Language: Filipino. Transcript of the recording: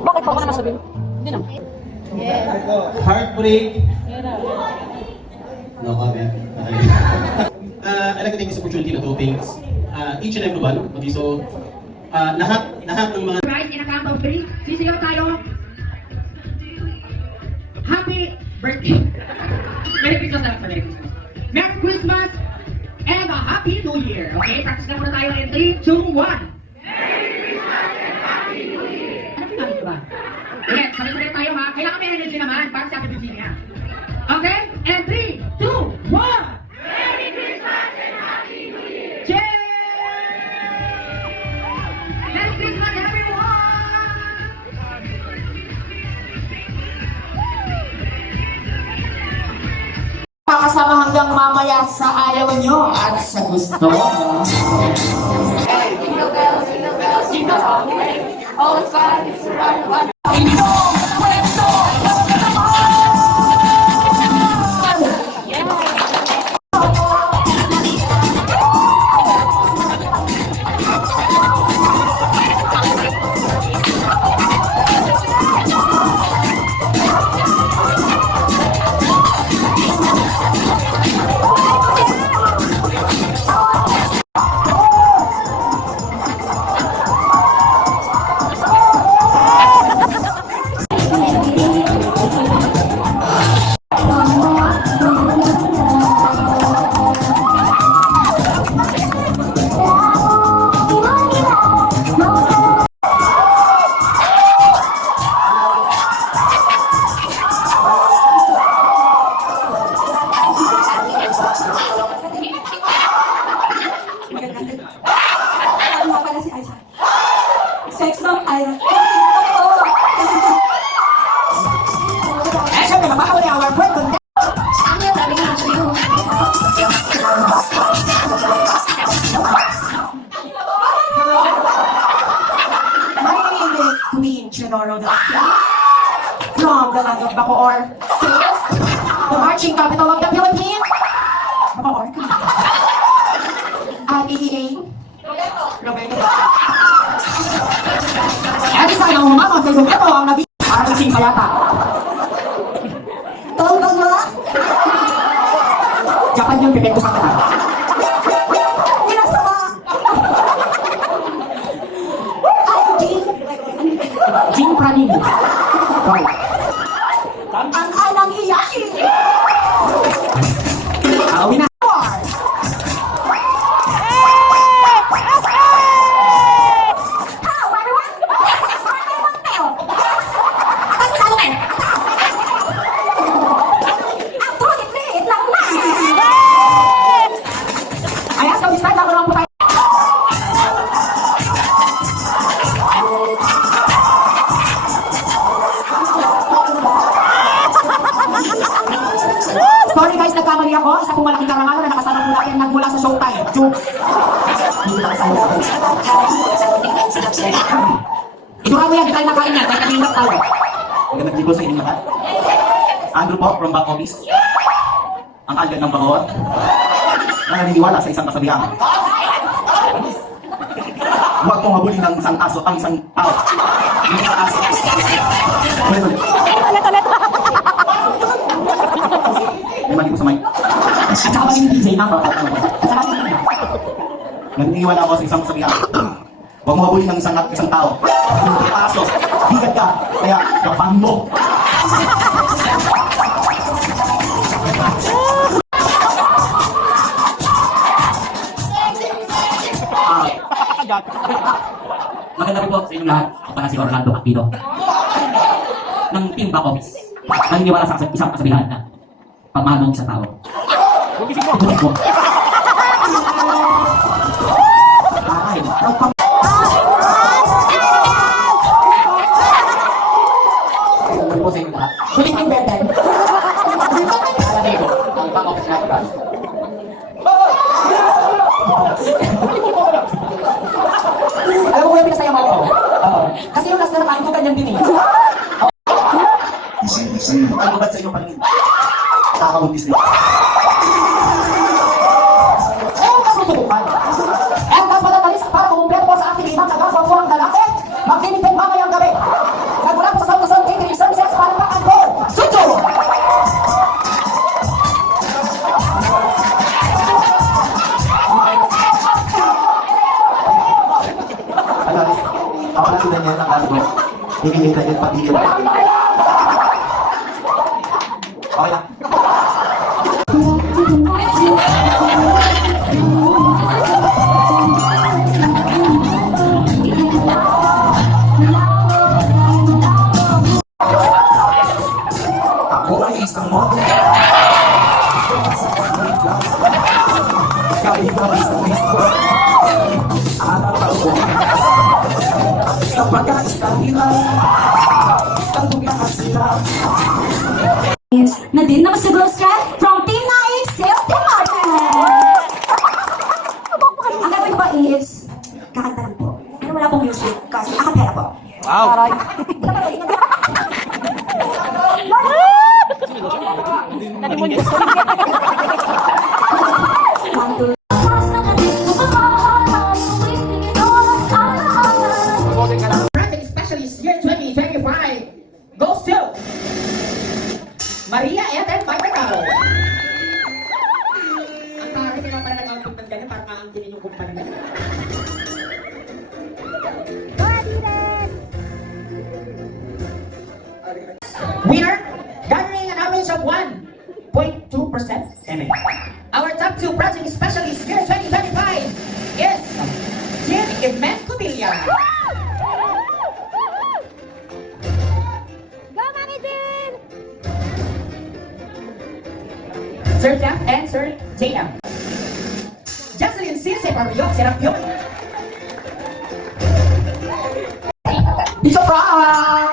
Bakit pa ko naman sabihin? Hindi na. Heartbreak. No comment. I'd like to take this opportunity to do things. Each and every one. Okay, so, lahat ng mga... Guys, in a count of 3, sisigaw tayo. Happy birthday. Merry Christmas na. Merry Christmas. Merry Christmas and a Happy New Year. Okay, practice na muna tayo in 3, 2, 1. Merry Christmas and Happy New Year. Ano pinamit ba? Okay, sabay-sabay tayo ha. Kailangan may energy naman para sa Ate Virginia. Okay? And 3, 2, 1. Merry Christmas and Happy New Year. Cheers! Merry Christmas everyone! Kakasama hanggang mamaya sa ayaw nyo at sa gusto. Jingle bells, jingle all the way. All is fun, it's a run. Sex bomb, Ira. Eh, syempre, mabakaw niya our friend. My name is Queen Chenoro from the land of Bacoor, the marching capital of the Philippines. Bacoor, at EDA, Roberto. At isa ng humamang sa Roberto ang nabigyan para kasing payata. Tol ba nga? Japan yung pipento sa kata. Pinasama! Ay, Jing Praning. Ang anang hiyashi! Awin na! Sorry guys, nagkamali ako. Isa pong malaking karangalan na nakasama po natin nagmula sa Showtime. Jokes. Ituhan mo yan, di tayo nakain yan. Kahit namingat tayo. Magandang libo sa inyong lahat. Andrew po from back office. Ang algan ng Bacoor. Na naniniwala sa isang kasabihan. Huwag mong habulin ng isang aso ang isang tao. Hindi ka aso. Ulit. Mali ko sa mic. At saka maging DJ na. Naniniwala ako sa isang kasabihan. Huwag mo habulin ng isang tao. Hindi ka aso. Higad ka. Kaya kapan mo. Maganda rin po sa inyong lahat. Ako pala si Orlando Aquino ng Team Back Office. Naniniwala sa isang kasabihan na pamanong sa tao. Bugising mo! Ay, po sa inyong lahat. Kulit yung beben. Alam ko, ang Back Office Lifeguard. Maglimited mamayang gabi. Nagmula po sa South Luzon Catering Services, palakpakan po, Sucho! Alam, ako na sila niya ng kaso ko. Hingin ka niya patigil. Okay lang. Ako ay isang model. Kaiba isang disco. Araw ko. Sa pagkaisang ilay. Talugahan sila. Nadine naman sa Glow Sky from Team Naik Sales Department. Ang gagawin ko ba is, kakanta lang po. Pero wala pong music kasi acapella po. Wow! Aray. Project Specialist Year 2025 goes to Maria Eden Pagkatao. Ang pare nila pala nag-output ng ganyan para maangkinin yung kumpanya nila. Winner, gathering an average of 1.2%. Our top 2 project specialists year 2025 is Jim Edmond Cubilla. Sir Jack and Sir JM. Jocelyn Cisse Barrio, Serapion. It's a prank!